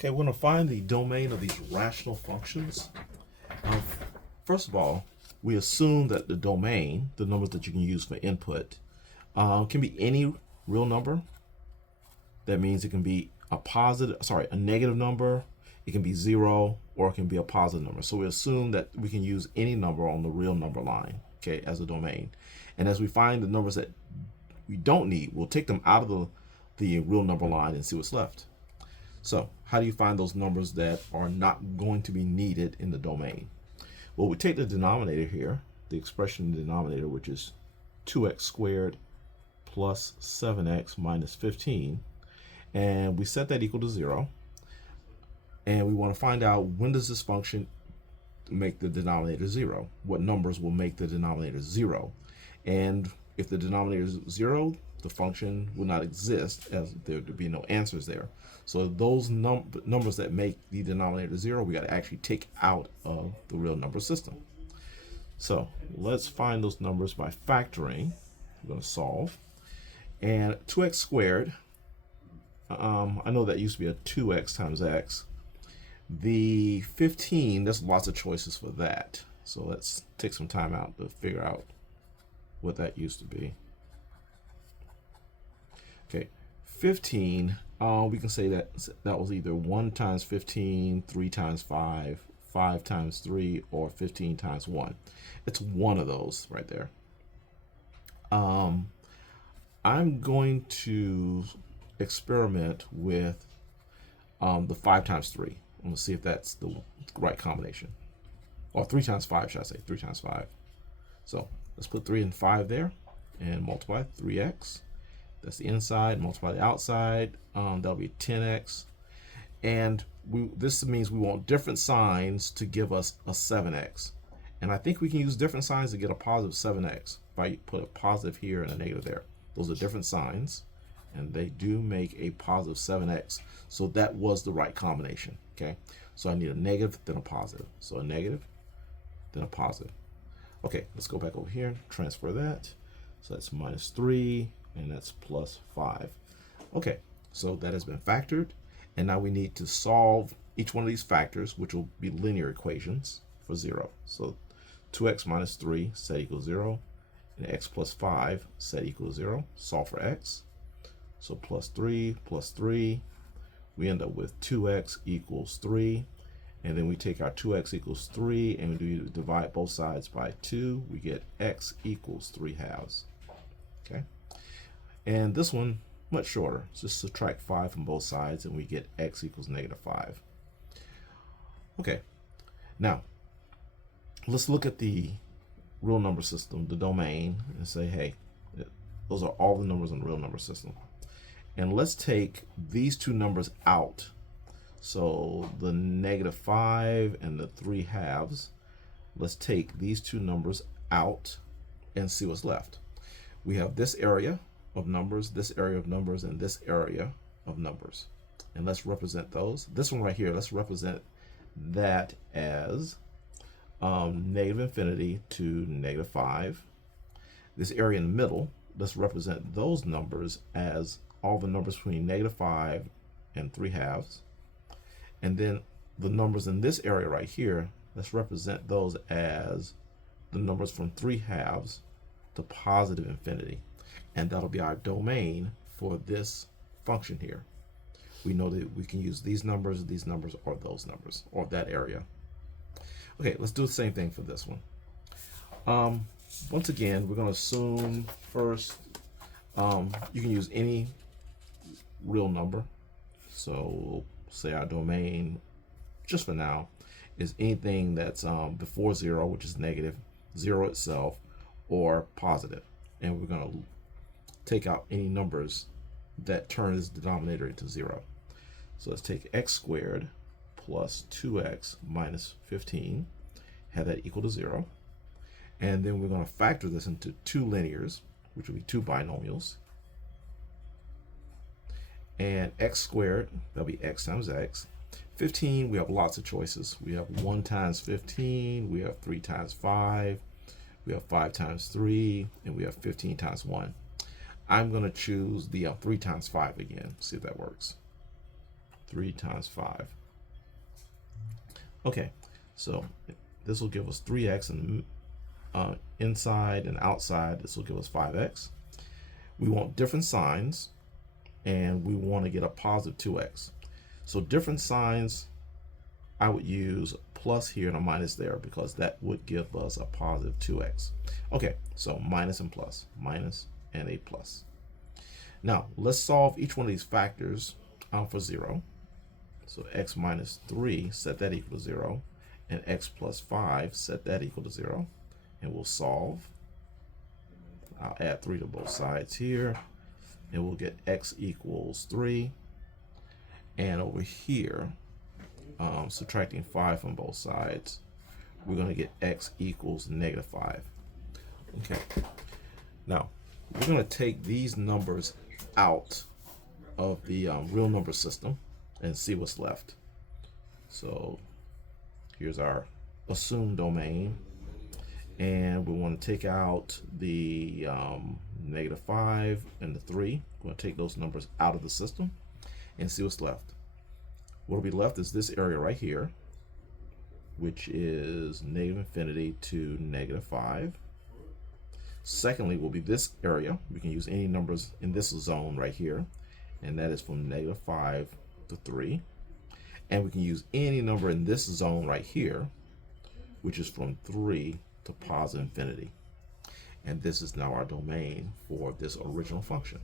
Okay, we're going to find the domain of these rational functions. Um, First of all, we assume that the domain, the numbers that you can use for input, can be any real number. That means it can be a negative number, it can be 0, or it can be a positive number. So we assume that we can use any number on the real number line, okay, as a domain. And as we find the numbers that we don't need, we'll take them out of the real number line and see what's left. So how do you find those numbers that are not going to be needed in the domain? Well, we take the denominator here, the expression in the denominator, which is 2x squared plus 7x minus 15, and we set that equal to 0. And we want to find out, when does this function make the denominator 0? What numbers will make the denominator 0? And if the denominator is 0, the function will not exist, as there would be no answers there. So those numbers that make the denominator 0, we got to actually take out of the real number system. So let's find those numbers by factoring. We're going to solve. And 2x squared, I know that used to be a 2x times x. The 15, there's lots of choices for that. So let's take some time out to figure out what that used to be. Okay, 15, we can say that was either 1 times 15, 3 times 5, 5 times 3, or 15 times 1. It's one of those right there. I'm going to experiment with the 5 times 3. I'm going to see if that's the right combination. Or 3 times 5, should I say, 3 times 5. So let's put 3 and 5 there and multiply 3x. That's the inside, multiply the outside, that'll be 10x. And this means we want different signs to give us a 7x. And I think we can use different signs to get a positive 7x. If I put a positive here and a negative there. Those are different signs, and they do make a positive 7x. So that was the right combination, okay? So I need a negative, then a positive. So a negative, then a positive. Okay, let's go back over here, transfer that. So that's minus 3. And that's plus 5. Okay, so that has been factored, and now we need to solve each one of these factors, which will be linear equations, for 0. So 2x minus 3 set equals 0, and x plus 5 set equals 0. Solve for x. So plus 3, we end up with 2x equals 3, and then we take our 2x equals 3 and we divide both sides by 2. We get x equals 3/2. Okay. And this one, much shorter. Just subtract 5 from both sides and we get x equals negative 5. Okay, now let's look at the real number system, the domain, and say, hey, those are all the numbers in the real number system. And let's take these two numbers out. So the negative 5 and the 3/2. Let's take these two numbers out and see what's left. We have this area of numbers, this area of numbers, and this area of numbers. And let's represent those. This one right here, let's represent that as negative infinity to negative 5. This area in the middle, let's represent those numbers as all the numbers between negative 5 and 3/2. And then the numbers in this area right here, let's represent those as the numbers from 3/2 to positive infinity. And that'll be our domain for this function here. We know that we can use these numbers, or those numbers, or that area. Okay, let's do the same thing for this one. Once again, we're going to assume first, you can use any real number. So say our domain, just for now, is anything that's before 0, which is negative, 0 itself, or positive. And we're going to take out any numbers that turn this denominator into 0. So let's take x squared plus 2x minus 15, have that equal to 0. And then we're going to factor this into two linears, which will be two binomials. And x squared, that'll be x times x. 15, we have lots of choices. We have 1 times 15, we have 3 times 5, we have 5 times 3, and we have 15 times 1. I'm going to choose the 3 times 5 again, see if that works. 3 times 5. Okay, so this will give us 3x and inside and outside. This will give us 5x. We want different signs, and we want to get a positive 2x. So different signs, I would use plus here and a minus there because that would give us a positive 2x. Okay, so minus and plus, minus and a plus. Now let's solve each one of these factors for 0. So x minus 3, set that equal to 0, and x plus 5, set that equal to 0, and we'll solve. I'll add 3 to both sides here, and we'll get x equals 3, and over here, subtracting 5 from both sides, we're going to get x equals negative 5. Okay, now we're going to take these numbers out of the real number system and see what's left. So here's our assumed domain, and we want to take out the negative 5 and the 3. We're going to take those numbers out of the system and see what's left. What will be left is this area right here, which is negative infinity to negative 5. Secondly will be this area. We can use any numbers in this zone right here, and that is from negative 5 to 3. And we can use any number in this zone right here, which is from 3 to positive infinity. And this is now our domain for this original function.